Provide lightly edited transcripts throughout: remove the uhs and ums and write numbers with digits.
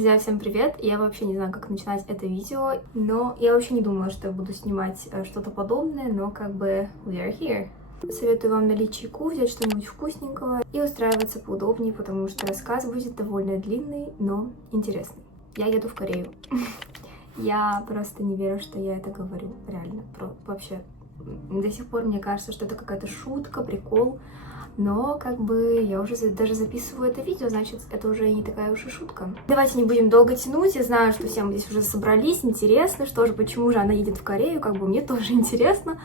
Друзья, всем привет! Я вообще не знаю, как начинать это видео, но я вообще не думала, что я буду снимать что-то подобное, но как бы we are here. Советую вам налить чайку, взять что-нибудь вкусненького и устраиваться поудобнее, потому что рассказ будет довольно длинный, но интересный. Я еду в Корею. Я просто не верю, что я это говорю, реально, вообще. До сих пор мне кажется, что это какая-то шутка, прикол, но как бы я уже даже записываю это видео, значит, это уже не такая уж и шутка. Давайте не будем долго тянуть, я знаю, что всем здесь уже собрались, интересно, что же, почему же она едет в Корею, как бы мне тоже интересно,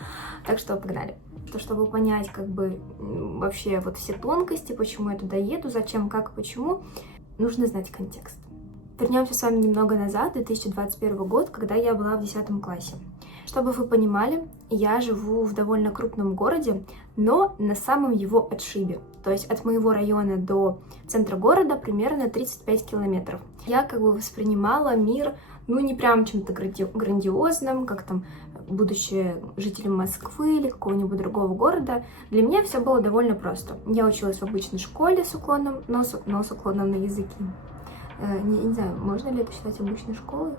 так что погнали. Чтобы понять, как бы, вообще вот все тонкости, почему я туда еду, зачем, как, почему, нужно знать контекст. Вернемся с вами немного назад, 2021 год, когда я была в 10 классе. Чтобы вы понимали, я живу в довольно крупном городе, но на самом его отшибе. То есть от моего района до центра города примерно 35 километров. Я как бы воспринимала мир, ну не прям чем-то грандиозным, как там, будучи жителем Москвы или какого-нибудь другого города. Для меня все было довольно просто. Я училась в обычной школе с уклоном, но с уклоном на языки. Не знаю, можно ли это считать обычной школой?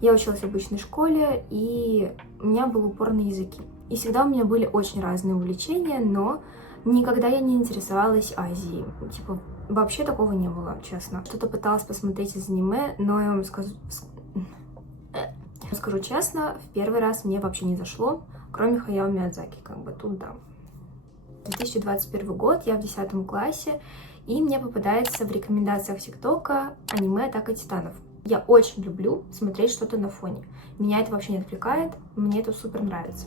Я училась в обычной школе, и у меня был упор на языки. И всегда у меня были очень разные увлечения, но никогда я не интересовалась Азией. Типа, вообще такого не было, честно. Что-то пыталась посмотреть из аниме, но я вам скажу честно, в первый раз мне вообще не зашло, кроме Хаяо Миядзаки, как бы тут да. 2021 год, я в 10 классе, и мне попадается в рекомендациях ТикТока аниме «Атака титанов». Я очень люблю смотреть что-то на фоне. Меня это вообще не отвлекает, мне это супер нравится.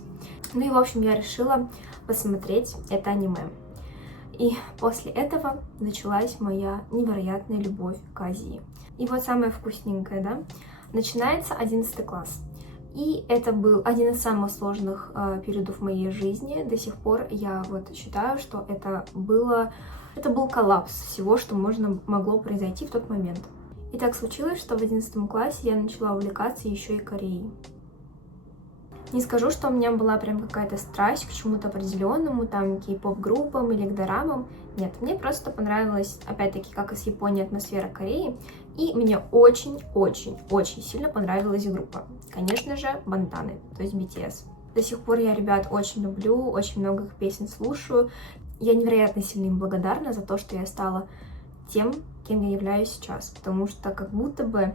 Ну и, в общем, я решила посмотреть это аниме. И после этого началась моя невероятная любовь к Азии. И вот самое вкусненькое, да? Начинается 11 класс. И это был один из самых сложных периодов в моей жизни. До сих пор я вот считаю, что это был коллапс всего, что могло произойти в тот момент. И так случилось, что в 11 классе я начала увлекаться еще и Кореей. Не скажу, что у меня была прям какая-то страсть к чему-то определенному, там, кей-поп-группам или к дорамам. Нет, мне просто понравилась, опять-таки, как и с Японией, атмосфера Кореи. И мне очень-очень-очень сильно понравилась группа. Конечно же, Бантаны, то есть BTS. До сих пор я ребят очень люблю, очень много их песен слушаю. Я невероятно сильно им благодарна за то, что я стала тем, кем я являюсь сейчас, потому что как будто бы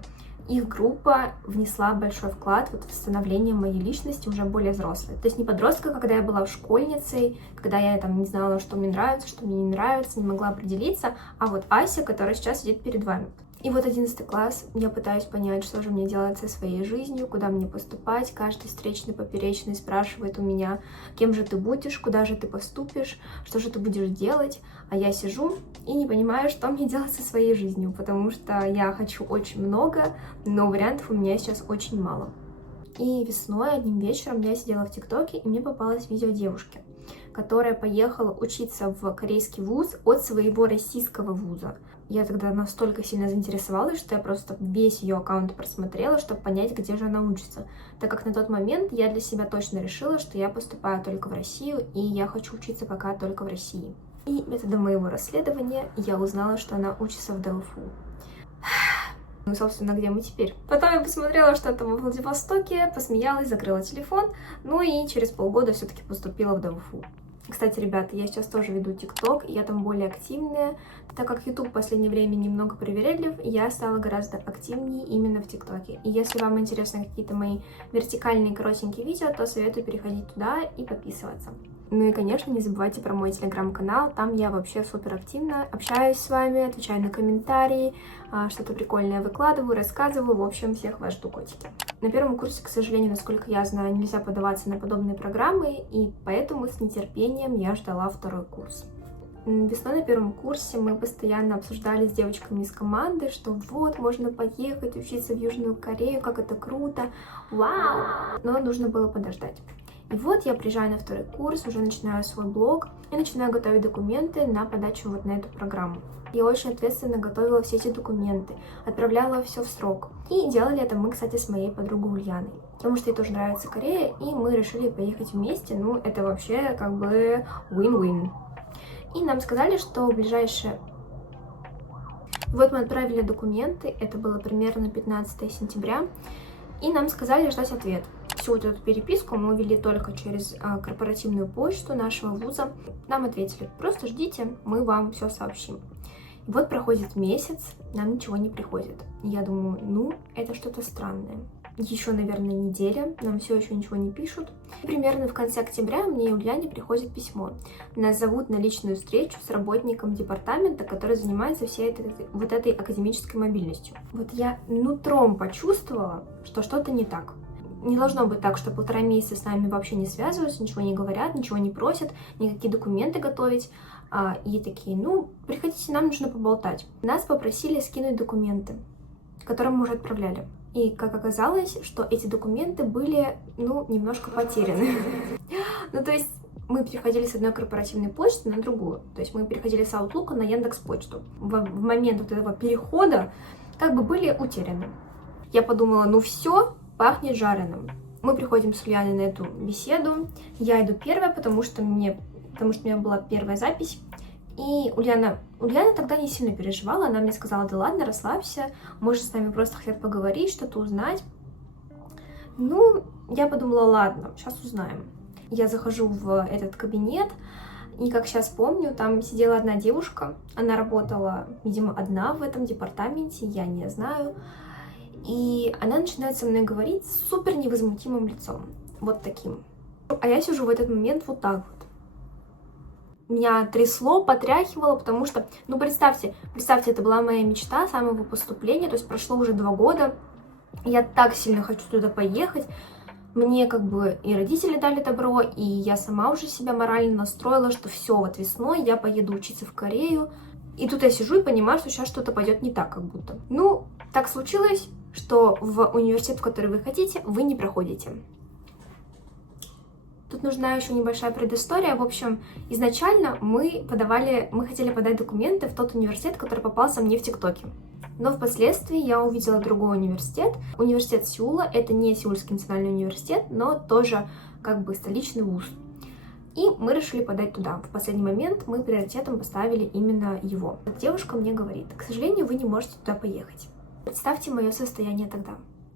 их группа внесла большой вклад вот в становление моей личности уже более взрослой. То есть не подростка, когда я была школьницей, когда я там не знала, что мне нравится, что мне не нравится, не могла определиться, а вот Ася, которая сейчас сидит перед вами. И вот 11 класс, я пытаюсь понять, что же мне делать со своей жизнью, куда мне поступать. Каждый встречный, поперечный спрашивает у меня, кем же ты будешь, куда же ты поступишь, что же ты будешь делать. А я сижу и не понимаю, что мне делать со своей жизнью, потому что я хочу очень много, но вариантов у меня сейчас очень мало. И весной, одним вечером, я сидела в ТикТоке, и мне попалось видео девушки, которая поехала учиться в корейский вуз от своего российского вуза. Я тогда настолько сильно заинтересовалась, что я просто весь ее аккаунт просмотрела, чтобы понять, где же она учится. Так как на тот момент я для себя точно решила, что я поступаю только в Россию, и я хочу учиться пока только в России. И методом моего расследования я узнала, что она учится в ДЛФУ. Ну, собственно, где мы теперь? Потом я посмотрела, что это во Владивостоке, посмеялась, закрыла телефон, ну и через полгода все-таки поступила в ДЛФУ. Кстати, ребята, я сейчас тоже веду ТикТок, и я там более активная. Так как YouTube в последнее время немного привередлив, я стала гораздо активнее именно в ТикТоке. И если вам интересны какие-то мои вертикальные коротенькие видео, то советую переходить туда и подписываться. Ну и, конечно, не забывайте про мой телеграм-канал, там я вообще супер активно общаюсь с вами, отвечаю на комментарии, что-то прикольное выкладываю, рассказываю, в общем, всех вас жду, котики. На первом курсе, к сожалению, насколько я знаю, нельзя подаваться на подобные программы, и поэтому с нетерпением я ждала второй курс. Весной на первом курсе мы постоянно обсуждали с девочками из команды, что вот, можно поехать учиться в Южную Корею, как это круто, вау! Но нужно было подождать. И вот я приезжаю на второй курс, уже начинаю свой блог и начинаю готовить документы на подачу вот на эту программу. Я очень ответственно готовила все эти документы, отправляла все в срок. И делали это мы, кстати, с моей подругой Ульяной. Потому что ей тоже нравится Корея, и мы решили поехать вместе. Ну, это вообще как бы win-win. И нам сказали, что в ближайшее Вот мы отправили документы, это было примерно 15 сентября, и нам сказали ждать ответ. Всю вот эту переписку мы вели только через корпоративную почту нашего вуза. Нам ответили: просто ждите, мы вам все сообщим. И вот проходит месяц, нам ничего не приходит. И я думаю, ну, это что-то странное. Еще, наверное, неделя, нам все еще ничего не пишут. И примерно в конце октября мне и Ульяне приходит письмо. Нас зовут на личную встречу с работником департамента, который занимается всей этой академической мобильностью. Вот я нутром почувствовала, что что-то не так. Не должно быть так, что 1,5 месяца с нами вообще не связываются, ничего не говорят, ничего не просят, никакие документы готовить. И такие: ну, приходите, нам нужно поболтать. Нас попросили скинуть документы, которые мы уже отправляли. И как оказалось, что эти документы были, ну, немножко потеряны. Ну, то есть мы переходили с одной корпоративной почты на другую. То есть мы переходили с Outlook на Яндекс.Почту. В момент вот этого перехода как бы были утеряны. Я подумала, ну все, пахнет жареным. Мы приходим с Ульяной на эту беседу. Я иду первая, потому что у меня была первая запись. И Ульяна тогда не сильно переживала, она мне сказала: да ладно, расслабься, может, с нами просто хотят поговорить, что-то узнать. Ну, я подумала, ладно, сейчас узнаем. Я захожу в этот кабинет, и, как сейчас помню, там сидела одна девушка, она работала, видимо, одна в этом департаменте, я не знаю. И она начинает со мной говорить с супер невозмутимым лицом, вот таким. А я сижу в этот момент вот так вот. Меня трясло, потряхивало, потому что, ну, представьте, это была моя мечта самого поступления, то есть прошло уже 2 года, я так сильно хочу туда поехать, мне как бы и родители дали добро, и я сама уже себя морально настроила, что все, вот весной я поеду учиться в Корею, и тут я сижу и понимаю, что сейчас что-то пойдет не так как будто. Ну, так случилось, что в университет, в который вы хотите, вы не проходите. Тут нужна еще небольшая предыстория. В общем, изначально мы хотели подать документы в тот университет, который попался мне в ТикТоке. Но впоследствии я увидела другой университет. Университет Сеула. Это не Сеульский национальный университет, но тоже как бы столичный вуз. И мы решили подать туда. В последний момент мы приоритетом поставили именно его. Девушка мне говорит: к сожалению, вы не можете туда поехать. Представьте мое состояние тогда.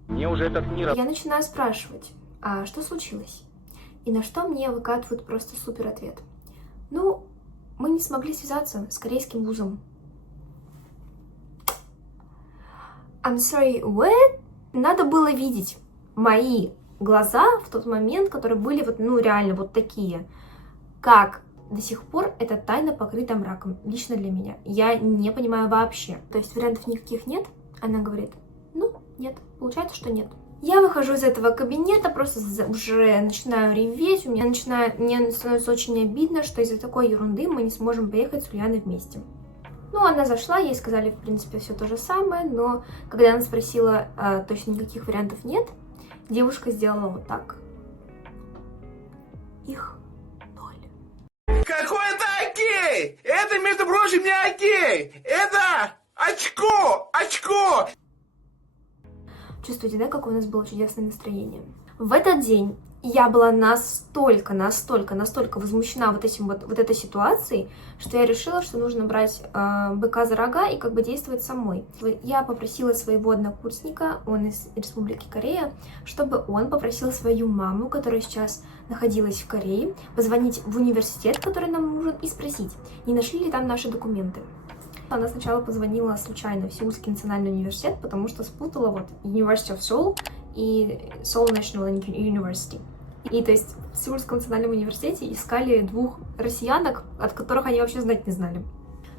Мне уже этот мир... Я начинаю спрашивать: а что случилось? И на что мне выкатывают просто супер ответ: ну, мы не смогли связаться с корейским вузом. I'm sorry, what? Надо было видеть мои глаза в тот момент, которые были вот, ну, реально вот такие. Как до сих пор эта тайна покрыта мраком, лично для меня. Я не понимаю вообще. То есть вариантов никаких нет? Она говорит: ну, нет, получается, что нет. Я выхожу из этого кабинета, просто уже начинаю реветь, мне становится очень обидно, что из-за такой ерунды мы не сможем поехать с Ульяной вместе. Ну, она зашла, ей сказали, в принципе, все то же самое, но когда она спросила, точно никаких вариантов нет, девушка сделала вот так. Их 0. Какой это окей? Это, между прочим, не окей! Это очко! Чувствуете, да, какое у нас было чудесное настроение? В этот день я была настолько возмущена вот этой ситуацией, что я решила, что нужно брать быка за рога и как бы действовать самой. Я попросила своего однокурсника, он из Республики Корея, чтобы он попросил свою маму, которая сейчас находилась в Корее, позвонить в университет, который нам нужен, и спросить, не нашли ли там наши документы. Она сначала позвонила случайно в Сеульский национальный университет, потому что спутала вот University of Seoul и Seoul National University. И то есть в Сеульском национальном университете искали 2 россиянок, от которых они вообще знать не знали.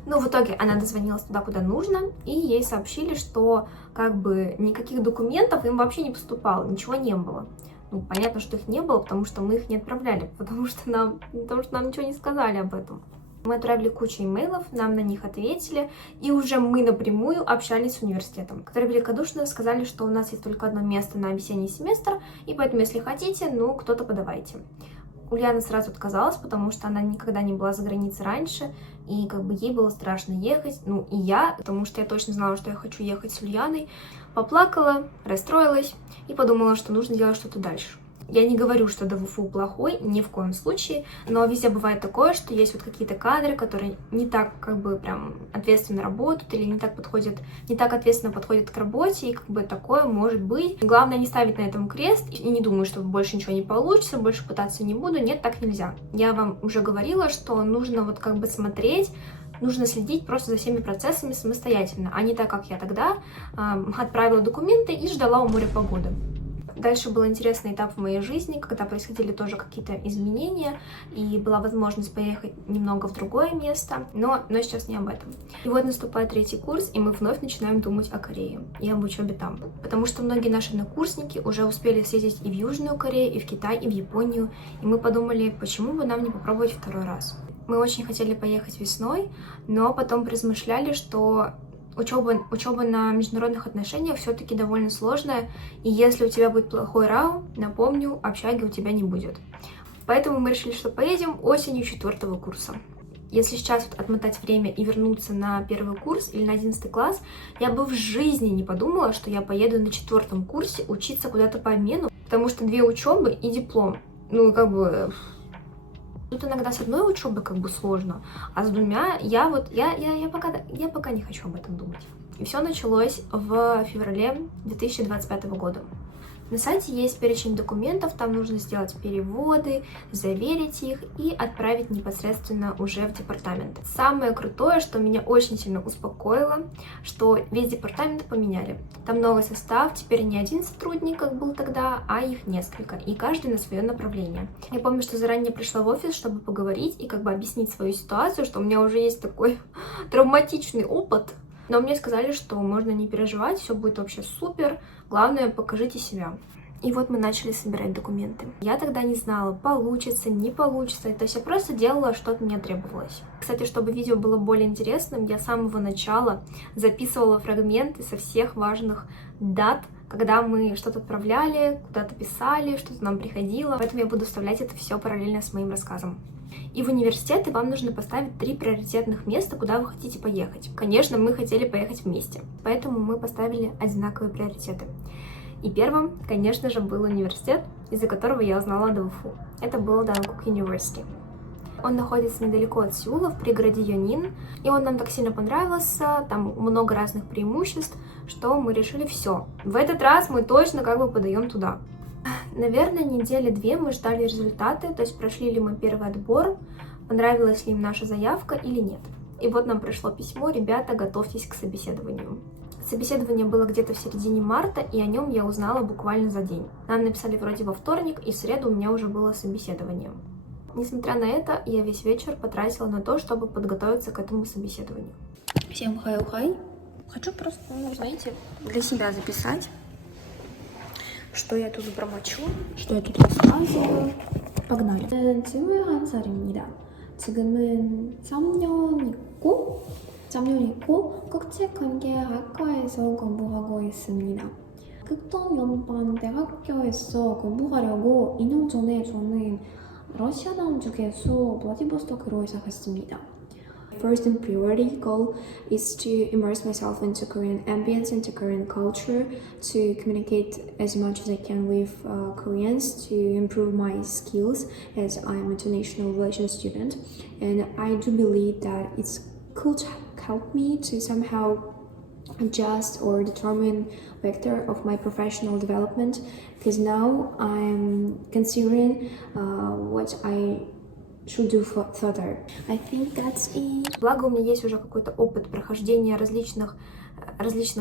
Но в итоге она дозвонилась туда, куда нужно, и ей сообщили, что как бы никаких документов им вообще не поступало, ничего не было. Ну, понятно, что их не было, потому что мы их не отправляли, потому что нам ничего не сказали об этом. Мы отправили кучу имейлов, нам на них ответили, и уже мы напрямую общались с университетом, которые великодушно сказали, что у нас есть только одно место на весенний семестр, и поэтому, если хотите, ну, кто-то подавайте. Ульяна сразу отказалась, потому что она никогда не была за границей раньше, и как бы ей было страшно ехать, ну, и я, потому что я точно знала, что я хочу ехать с Ульяной, поплакала, расстроилась и подумала, что нужно делать что-то дальше. Я не говорю, что ДВФУ плохой, ни в коем случае, но везде бывает такое, что есть вот какие-то кадры, которые не так как бы прям ответственно работают или не так ответственно подходят к работе, и как бы такое может быть. Главное не ставить на этом крест и не думаю, что больше ничего не получится, больше пытаться не буду. Нет, так нельзя. Я вам уже говорила, что нужно вот как бы смотреть, нужно следить просто за всеми процессами самостоятельно, а не так, как я тогда отправила документы и ждала у моря погоды. Дальше был интересный этап в моей жизни, когда происходили тоже какие-то изменения, и была возможность поехать немного в другое место, но сейчас не об этом. И вот наступает 3-й курс, и мы вновь начинаем думать о Корее и об учебе там. Потому что многие наши однокурсники уже успели съездить и в Южную Корею, и в Китай, и в Японию, и мы подумали, почему бы нам не попробовать второй раз. Мы очень хотели поехать весной, но потом размышляли, что учеба на международных отношениях все-таки довольно сложная, и если у тебя будет плохой РАУ, напомню, общаги у тебя не будет. Поэтому мы решили, что поедем осенью 4-го курса. Если сейчас вот отмотать время и вернуться на 1-й курс или на 11 класс, я бы в жизни не подумала, что я поеду на 4-м курсе учиться куда-то по обмену, потому что 2 учебы и диплом. Ну, как бы... Тут иногда с одной учебой как бы сложно, а с 2 я пока не хочу об этом думать. И все началось в феврале 2025 года. На сайте есть перечень документов, там нужно сделать переводы, заверить их и отправить непосредственно уже в департамент. Самое крутое, что меня очень сильно успокоило, что весь департамент поменяли. Там новый состав, теперь не 1 сотрудник, как был тогда, а их несколько, и каждый на свое направление. Я помню, что заранее пришла в офис, чтобы поговорить и как бы объяснить свою ситуацию, что у меня уже есть такой травматичный опыт. Но мне сказали, что можно не переживать, все будет вообще супер, главное, покажите себя. И вот мы начали собирать документы. Я тогда не знала, получится, не получится, то есть я просто делала, что от меня требовалось. Кстати, чтобы видео было более интересным, я с самого начала записывала фрагменты со всех важных дат, когда мы что-то отправляли, куда-то писали, что-то нам приходило, поэтому я буду вставлять это все параллельно с моим рассказом. И в университеты вам нужно поставить 3 приоритетных места, куда вы хотите поехать. Конечно, мы хотели поехать вместе, поэтому мы поставили одинаковые приоритеты. И первым, конечно же, был университет, из-за которого я узнала о ДВФУ. Это был Dankook University. Он находится недалеко от Сеула, в пригороде Йонин, и он нам так сильно понравился, там много разных преимуществ, что мы решили все. В этот раз мы точно как бы подаем туда. Наверное, 2 недели мы ждали результаты, то есть прошли ли мы первый отбор, понравилась ли им наша заявка или нет. И вот нам пришло письмо: ребята, готовьтесь к собеседованию. Собеседование было где-то в середине марта, и о нем я узнала буквально за день. Нам написали вроде во вторник, и в среду у меня уже было собеседование. Несмотря на это, я весь вечер потратила на то, чтобы подготовиться к этому собеседованию. Всем хай-хай. Хочу просто, знаете, для себя записать, что я тут бормочу, что я тут рассказываю. Погнали. 21살입니다. 지금은 3년 있고 국제관계학과에서 공부하고 있습니다. 극동연방대학교에서 공부하려고 2년 전에 저는 러시아 남쪽에서 블라디보스토크로 시작했습니다. First and priority goal is to immerse myself into Korean ambience, into Korean culture, to communicate as much as I can with Koreans, to improve my skills as I'm an international relations student. And I do believe that it could help me to somehow adjust or determine vector of my professional development, because now I'm considering what I should do further. I think that's it. Благо у меня есть уже какой-то опыт прохождения различных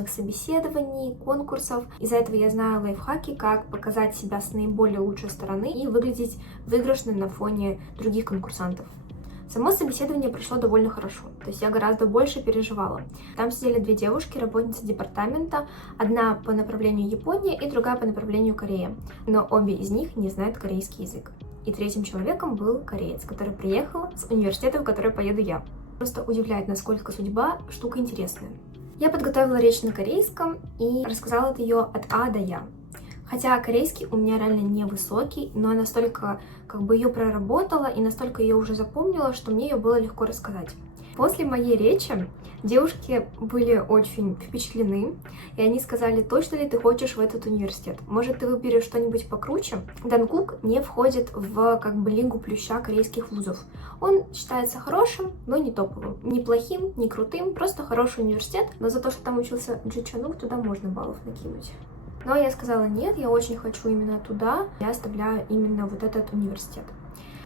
собеседований, конкурсов. Из-за этого я знаю лайфхаки, как показать себя с наиболее лучшей стороны и выглядеть выигрышным на фоне других конкурсантов. Само собеседование прошло довольно хорошо, то есть я гораздо больше переживала. Там сидели 2 девушки, работницы департамента, одна по направлению Япония и другая по направлению Корея, но обе из них не знают корейский язык. И 3-м человеком был кореец, который приехал с университета, в который поеду я. Просто удивляет, насколько судьба штука интересная. Я подготовила речь на корейском и рассказала ее от А до Я. Хотя корейский у меня реально невысокий, но я настолько как бы ее проработала и настолько ее уже запомнила, что мне ее было легко рассказать. После моей речи Девушки были очень впечатлены, и они сказали, точно ли ты хочешь в этот университет? Может, ты выберешь что-нибудь покруче? Данкук не входит в как бы лигу плюща корейских вузов. Он считается хорошим, но не топовым. Не плохим, не крутым, просто хороший университет, но за то, что там учился Джи Чонук, туда можно баллов накинуть. Но я сказала, нет, я очень хочу именно туда, я оставляю именно вот этот университет.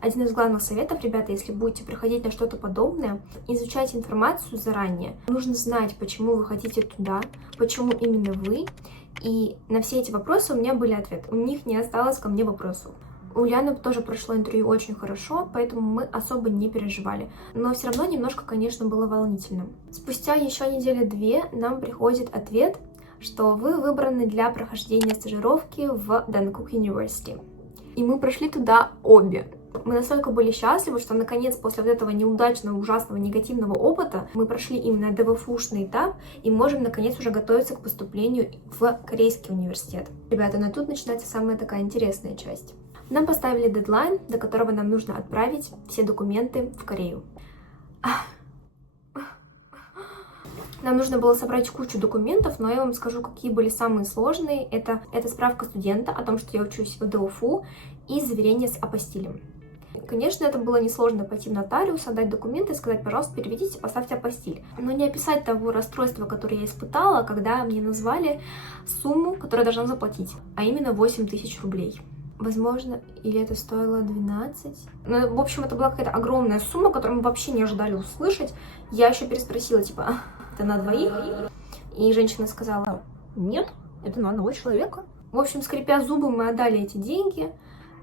Один из главных советов, ребята, если будете приходить на что-то подобное, изучайте информацию заранее. Нужно знать, почему вы хотите туда, почему именно вы. И на все эти вопросы у меня были ответы. У них не осталось ко мне вопросов. У Ульяны тоже прошло интервью очень хорошо, поэтому мы особо не переживали. Но все равно немножко, конечно, было волнительно. Спустя еще недели-две нам приходит ответ, что вы выбраны для прохождения стажировки в Данкук University. И мы прошли туда обе. Мы настолько были счастливы, что наконец после вот этого неудачного, ужасного, негативного опыта мы прошли именно ДВФУшный этап и можем наконец уже готовиться к поступлению в корейский университет. Ребята, но тут начинается самая такая интересная часть. Нам поставили дедлайн, до которого нам нужно отправить все документы в Корею. Нам нужно было собрать кучу документов, но я вам скажу, какие были самые сложные. Это справка студента о том, что я учусь в ДОФУ, и заверение с апостилем. Конечно, это было несложно пойти в нотариус, отдать документы и сказать, пожалуйста, переведите, поставьте апостиль. Но не описать того расстройства, которое я испытала, когда мне назвали сумму, которую я должна заплатить, а именно 8 тысяч рублей. Возможно, или это стоило 12. Ну, в общем, это была какая-то огромная сумма, которую мы вообще не ожидали услышать. Я еще переспросила, типа, это на двоих? И женщина сказала, нет, это на одного человека. В общем, скрипя зубы, мы отдали эти деньги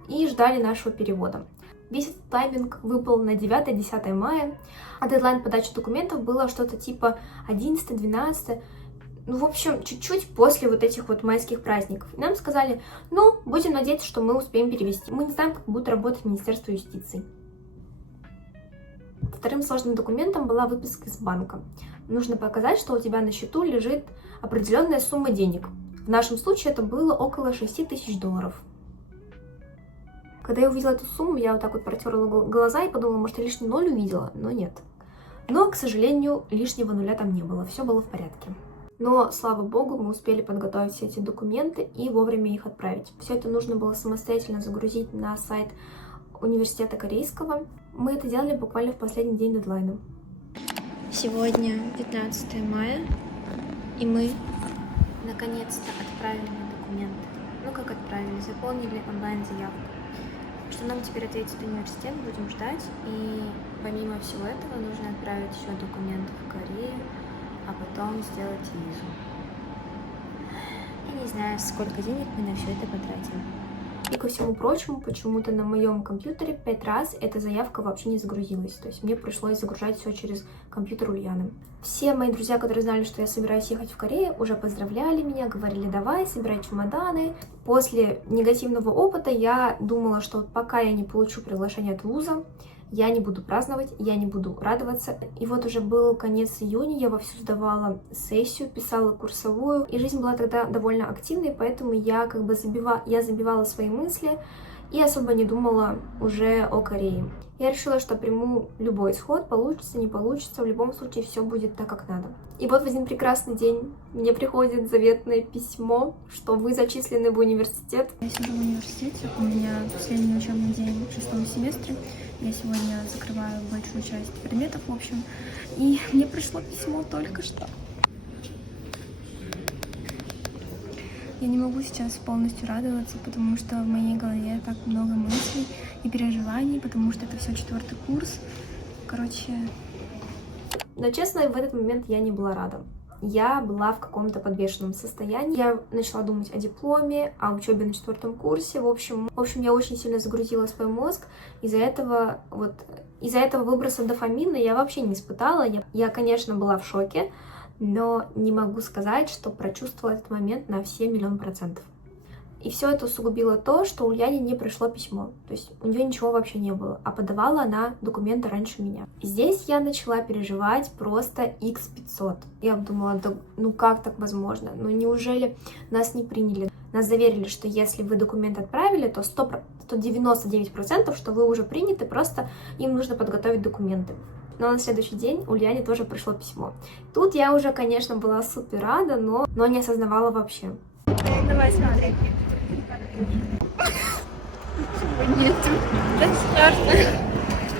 и ждали нашего перевода. Весь этот тайминг выпал на 9-10 мая, а дедлайн подачи документов было что-то типа 11-12. Ну, в общем, чуть-чуть после вот этих вот майских праздников. И нам сказали, ну, будем надеяться, что мы успеем перевести. Мы не знаем, как будет работать Министерство юстиции. Вторым сложным документом была выписка из банка. Нужно показать, что у тебя на счету лежит определенная сумма денег. В нашем случае это было около 6 тысяч долларов. Когда я увидела эту сумму, я вот так вот протерла глаза и подумала, может, я лишний ноль увидела, но нет. Но, к сожалению, лишнего нуля там не было, все было в порядке. Но, слава богу, мы успели подготовить все эти документы и вовремя их отправить. Все это нужно было самостоятельно загрузить на сайт университета корейского. Мы это делали буквально в последний день дедлайна. Сегодня 15 мая, и мы наконец-то отправили документы. Ну, как отправили, заполнили онлайн-заявку. Что нам теперь ответит университет, будем ждать. И помимо всего этого нужно отправить еще документы в Корею, а потом сделать визу. Я не знаю, сколько денег мы на все это потратим. И ко всему прочему, почему-то на моем компьютере 5 раз эта заявка вообще не загрузилась. То есть мне пришлось загружать все через компьютер Ульяны. Все мои друзья, которые знали, что я собираюсь ехать в Корею, уже поздравляли меня, говорили, давай, собирай чемоданы. После негативного опыта я думала, что вот пока я не получу приглашение от вуза, я не буду праздновать, я не буду радоваться. И вот уже был конец июня, я вовсю сдавала сессию, писала курсовую, и жизнь была тогда довольно активной, поэтому я как бы забивала свои мысли и особо не думала уже о Корее. Я решила, что приму любой исход, получится, не получится, в любом случае все будет так, как надо. И вот в один прекрасный день мне приходит заветное письмо, что вы зачислены в университет. Я сижу в университете, у меня последний учебный день в 6 семестре. Я сегодня закрываю большую часть предметов, в общем. И мне пришло письмо только что. Я не могу сейчас полностью радоваться, потому что в моей голове так много мыслей и переживаний, потому что это все 4-й курс. Короче... Но, честно, в этот момент я не была рада. Я была в каком-то подвешенном состоянии. Я начала думать о дипломе, о учебе на 4-м курсе. В общем, я очень сильно загрузила свой мозг. Из-за этого выброса дофамина я вообще не испытала. Я, конечно, была в шоке, но не могу сказать, что прочувствовала этот момент на все 100%. И все это усугубило то, что Ульяне не пришло письмо. То есть у нее ничего вообще не было, а подавала она документы раньше меня. Здесь я начала переживать просто x500. Я думала, да, ну как так возможно? Ну неужели нас не приняли? Нас заверили, что если вы документ отправили, то 99%, что вы уже приняты, просто им нужно подготовить документы. Но на следующий день Ульяне тоже пришло письмо. Тут я уже, конечно, была супер рада, но не осознавала вообще. Давай, смотри. Нету.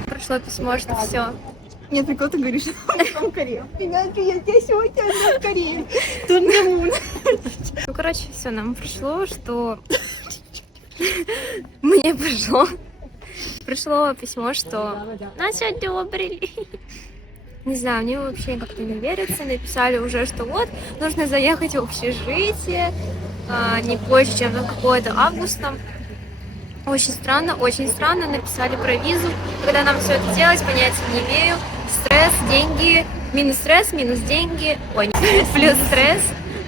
Пришло письмо, что все. Нет, прикол, ты говоришь, что там Корея. Ребятки, я сегодня в Корее. Тут не луна. Ну, короче, все, нам пришло, что... Мне пришло письмо, что нас одобрили. Не знаю, мне вообще как-то не верится. Написали уже, что вот, нужно заехать в общежитие не позже, чем на какое-то августа. Очень странно. Написали про визу. Когда нам все это делать, понятия не имею. Стресс, деньги, минус стресс, минус деньги. Ой, не стресс,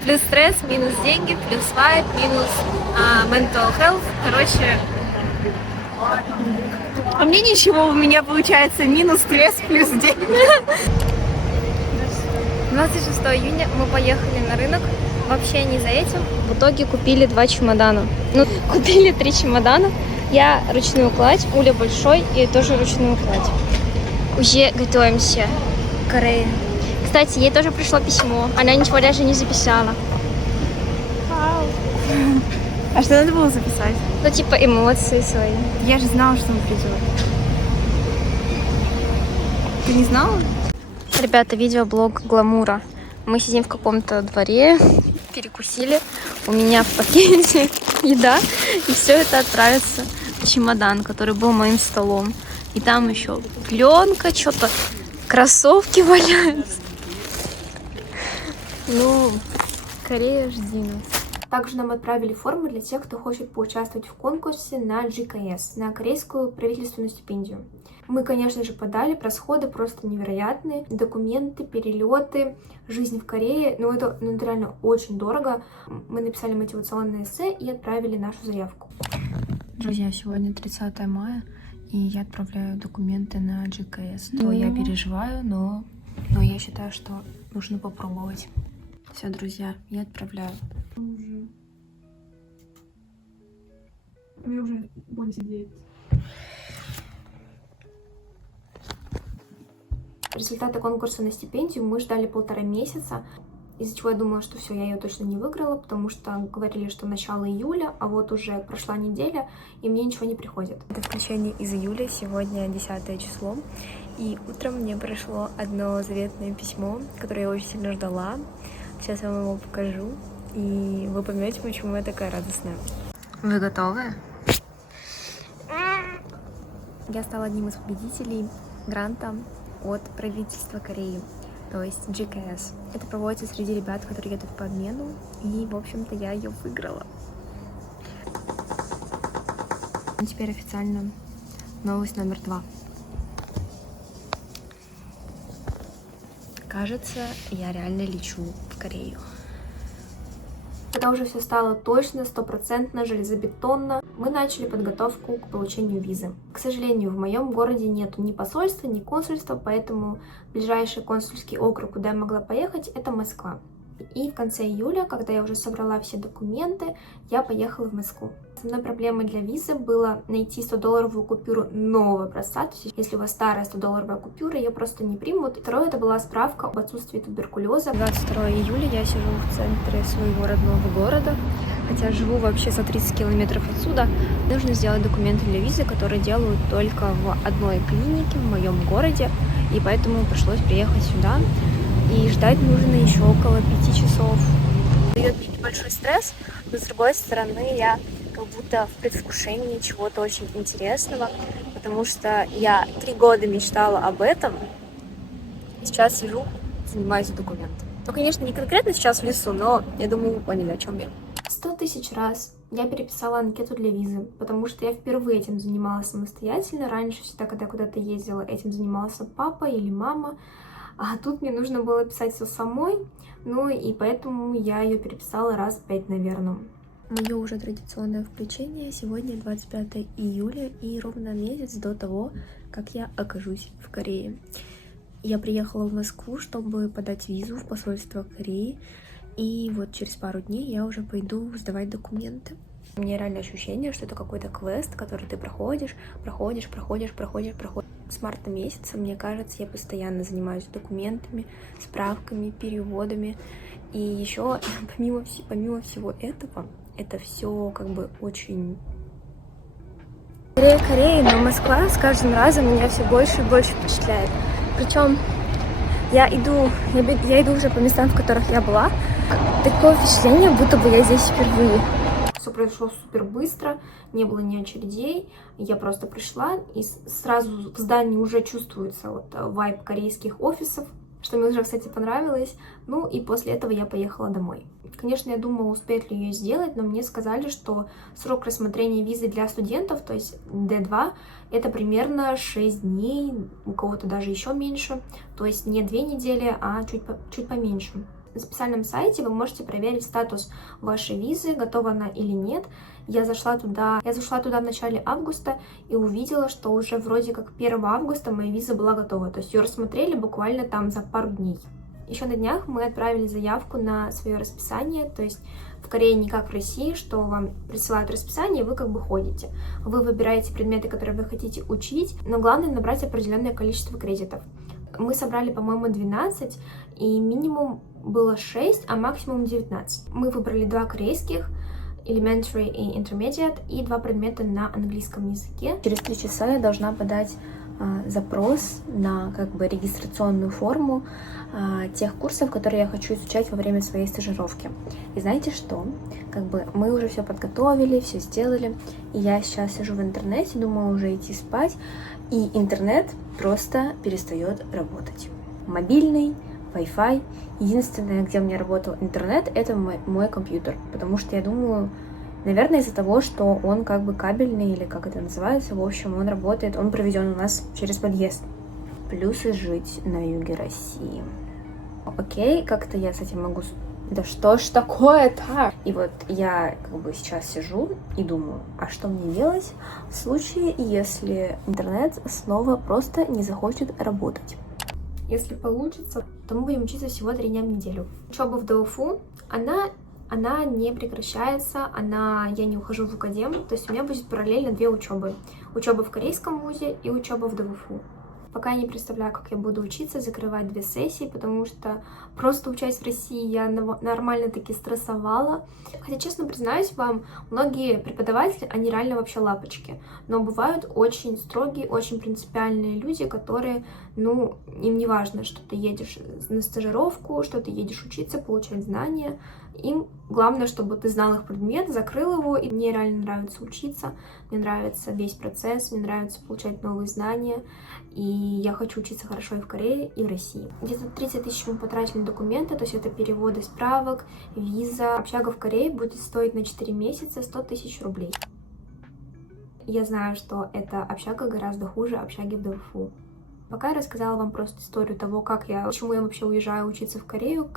плюс стресс, минус деньги, плюс вайб, минус mental health. Короче... А мне ничего, у меня получается минус стресс плюс деньги. 26 июня мы поехали на рынок. Вообще не за этим. В итоге купили 2 чемодана. Ну, купили 3 чемодана. Я ручную кладь, Уля большой и тоже ручную кладь. Уже готовимся к Корее. Кстати, ей тоже пришло письмо. Она ничего даже не записала. А что надо было записать? Ну, типа эмоции свои. Я же знала, что он придет. Ты не знала? Ребята, видеоблог гламура. Мы сидим в каком-то дворе, перекусили. У меня в пакете еда. И все это отправится в чемодан, который был моим столом. И там еще пленка, что-то, кроссовки валяются. Ну, Корея, жди нас. Также нам отправили форму для тех, кто хочет поучаствовать в конкурсе на GKS, на корейскую правительственную стипендию. Мы, конечно же, подали, расходы просто невероятные, документы, перелеты, жизнь в Корее, но это реально очень дорого. Мы написали мотивационное эссе и отправили нашу заявку. Друзья, сегодня 30 мая, и я отправляю документы на GKS. То я переживаю, но я считаю, что нужно попробовать. Все, друзья, я отправляю. Мне уже боль сидеть. Результаты конкурса на стипендию мы ждали 1,5 месяца, из-за чего я думала, что все, я ее точно не выиграла, потому что говорили, что начало июля, а вот уже прошла неделя, и мне ничего не приходит. Это включение из июля, сегодня 10 число, и утром мне пришло одно заветное письмо, которое я очень сильно ждала. Сейчас я вам его покажу, и вы поймете, почему я такая радостная. Вы готовы? Я стала одним из победителей гранта от правительства Кореи, то есть GKS. Это проводится среди ребят, которые едут по обмену, и, в общем-то, я ее выиграла. И теперь официально новость номер 2. Кажется, я реально лечу в Корею. Когда уже все стало точно, 100%, железобетонно, мы начали подготовку к получению визы. К сожалению, в моем городе нету ни посольства, ни консульства, поэтому ближайший консульский округ, куда я могла поехать, это Москва. И в конце июля, когда я уже собрала все документы, я поехала в Москву. Основной проблемой для визы было найти 100-долларовую купюру нового образца. То есть, если у вас старая 100-долларовая купюра, ее просто не примут. Второе, это была справка об отсутствии туберкулеза. 22 июля я сижу в центре своего родного города, хотя живу вообще за 30 километров отсюда. Нужно сделать документы для визы, которые делают только в одной клинике в моем городе, и поэтому пришлось приехать сюда. И ждать нужно еще около 5 часов. Дает мне небольшой стресс, но с другой стороны я как будто в предвкушении чего-то очень интересного, потому что я 3 года мечтала об этом, и сейчас сижу, занимаюсь документами. Ну, конечно, не конкретно сейчас в лесу, но я думаю, вы поняли, о чем я. 100 000 раз я переписала анкету для визы, потому что я впервые этим занималась самостоятельно. Раньше всегда, когда куда-то ездила, этим занимался папа или мама. А тут мне нужно было писать все самой, ну и поэтому я ее переписала раз 5, наверное. Мое уже традиционное включение. Сегодня 25 июля и ровно месяц до того, как я окажусь в Корее. Я приехала в Москву, чтобы подать визу в посольство Кореи. И вот через пару дней я уже пойду сдавать документы. У меня реально ощущение, что это какой-то квест, который ты проходишь. С марта месяца, мне кажется, я постоянно занимаюсь документами, справками, переводами. И еще, помимо всего этого, это все как бы очень... Корея, но Москва с каждым разом меня все больше и больше впечатляет. Причем я иду уже по местам, в которых я была. Такое впечатление, будто бы я здесь впервые. Все произошло супер быстро, не было ни очередей. Я просто пришла, и сразу в здании уже чувствуется вот вайб корейских офисов, что мне уже, кстати, понравилось. Ну и после этого я поехала домой. Конечно, я думала, успеет ли ее сделать, но мне сказали, что срок рассмотрения визы для студентов, то есть D2, это примерно 6 дней, у кого-то даже еще меньше. То есть не 2 недели, а чуть поменьше. На специальном сайте вы можете проверить статус вашей визы, готова она или нет. Я зашла туда в начале августа и увидела, что уже вроде как 1 августа моя виза была готова. То есть ее рассмотрели буквально там за пару дней. Еще на днях мы отправили заявку на свое расписание, то есть в Корее не как в России, что вам присылают расписание, и вы как бы ходите. Вы выбираете предметы, которые вы хотите учить, но главное набрать определенное количество кредитов. Мы собрали, по-моему, 12, и минимум было 6, а максимум 19. Мы выбрали 2 корейских, Elementary и Intermediate, и 2 предмета на английском языке. Через 3 часа я должна подать запрос на как бы регистрационную форму тех курсов, которые я хочу изучать во время своей стажировки. И знаете что? Как бы мы уже все подготовили, все сделали, и я сейчас сижу в интернете, думаю уже идти спать, и интернет просто перестает работать. Мобильный, Wi-Fi. Единственное, где у меня работал интернет, это мой компьютер, потому что я думаю, наверное, из-за того, что он как бы кабельный, или как это называется, в общем, он работает, он проведен у нас через подъезд. Плюсы жить на юге России. Окей, как-то я с этим могу... Да что ж такое-то? И вот я как бы сейчас сижу и думаю, а что мне делать в случае, если интернет снова просто не захочет работать? Если получится, то мы будем учиться всего 3 дня в неделю. Учеба в ДОФУ, она не прекращается, я не ухожу в академ, то есть у меня будет параллельно 2 учебы. Учеба в корейском вузе и учеба в ДОФУ. Пока я не представляю, как я буду учиться, закрывать 2 сессии, потому что просто учась в России я нормально-таки стрессовала. Хотя, честно признаюсь вам, многие преподаватели, они реально вообще лапочки. Но бывают очень строгие, очень принципиальные люди, которые, им не важно, что ты едешь на стажировку, что ты едешь учиться, получать знания. Им главное, чтобы ты знал их предмет, закрыл его, и мне реально нравится учиться, мне нравится весь процесс, мне нравится получать новые знания, и я хочу учиться хорошо и в Корее, и в России. Где-то 30 тысяч мы потратили на документы, то есть это переводы справок, виза. Общага в Корее будет стоить на 4 месяца 100 тысяч рублей. Я знаю, что эта общага гораздо хуже общаги в ДФУ. Пока я рассказала вам просто историю того, почему я вообще уезжаю учиться в Корею,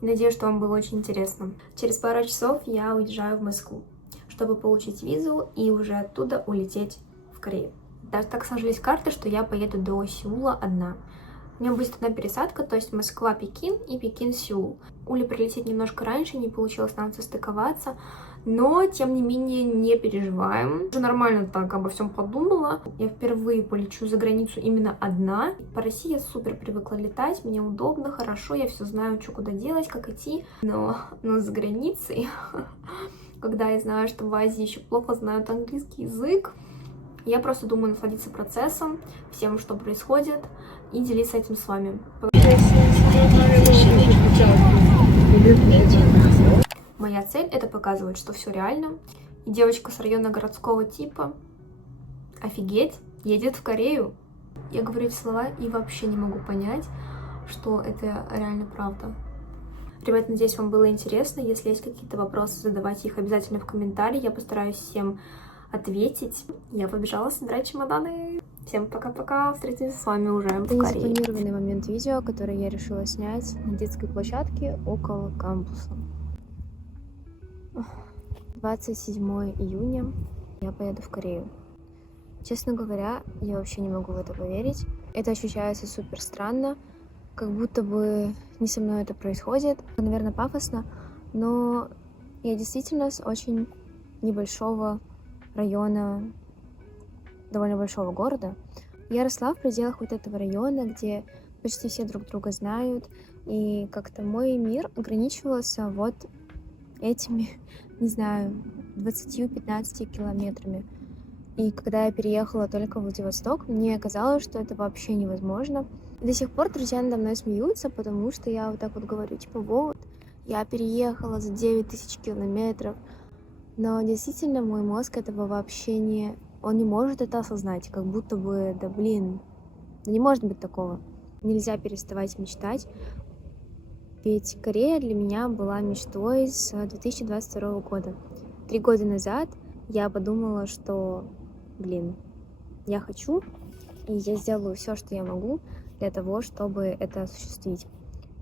Надеюсь, что вам было очень интересно. Через пару часов я уезжаю в Москву, чтобы получить визу и уже оттуда улететь в Корею. Даже так сложились карты, что я поеду до Сеула одна. У меня будет одна пересадка, то есть Москва-Пекин и Пекин-Сеул. Уле прилететь немножко раньше, не получилось нам состыковаться, но, тем не менее, не переживаем. Уже нормально так обо всем подумала. Я впервые полечу за границу именно одна. По России я супер привыкла летать, мне удобно, хорошо, я все знаю, что куда делать, как идти. Но за границей, когда я знаю, что в Азии еще плохо знают английский язык, я просто думаю насладиться процессом, всем, что происходит, и делиться этим с вами. Моя цель — это показывать, что все реально. И девочка с района городского типа, офигеть, едет в Корею. Я говорю эти слова и вообще не могу понять, что это реально правда. Ребят, надеюсь, вам было интересно. Если есть какие-то вопросы, задавайте их обязательно в комментарии. Я постараюсь всем ответить. Я побежала собирать чемоданы. Всем пока-пока. Встретимся с вами уже в Корее. Это незапланированный момент видео, который я решила снять на детской площадке около кампуса. 27 июня я поеду в Корею. Честно говоря, я вообще не могу в это поверить. Это ощущается супер странно, как будто бы не со мной это происходит. Наверное, пафосно, но я действительно с очень небольшого района, довольно большого города. Я росла в пределах вот этого района, где почти все друг друга знают, и как-то мой мир ограничивался вот этими, не знаю, 20-15 километрами. И когда я переехала только в Владивосток, мне казалось, что это вообще невозможно. До сих пор друзья надо мной смеются, потому что я вот так вот говорю, типа, вот, я переехала за 9000 километров. Но действительно мой мозг этого вообще не... Он не может это осознать, как будто бы, да блин, да не может быть такого. Нельзя переставать мечтать. Ведь Корея для меня была мечтой с 2022 года. 3 года назад я подумала, что, блин, я хочу, и я сделаю все, что я могу для того, чтобы это осуществить.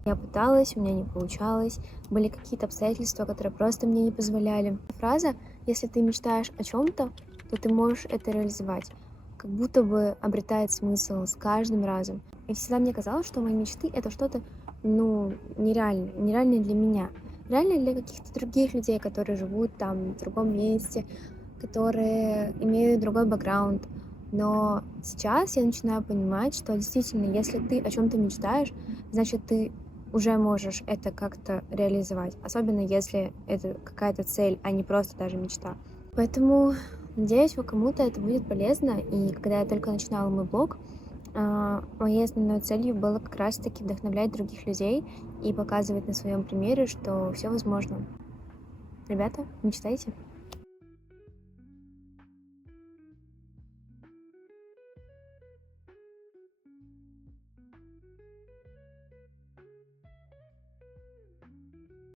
Я пыталась, у меня не получалось, были какие-то обстоятельства, которые просто мне не позволяли. Фраза «если ты мечтаешь о чем-то, то ты можешь это реализовать», как будто бы обретает смысл с каждым разом. И всегда мне казалось, что мои мечты — это что-то, нереальное для меня. Реально для каких-то других людей, которые живут там в другом месте, которые имеют другой бэкграунд. Но сейчас я начинаю понимать, что действительно, если ты о чем-то мечтаешь, значит, ты уже можешь это как-то реализовать. Особенно если это какая-то цель, а не просто даже мечта. Поэтому надеюсь, кому-то это будет полезно. И когда я только начинала мой блог, моей основной целью было как раз-таки вдохновлять других людей и показывать на своем примере, что все возможно. Ребята, мечтайте.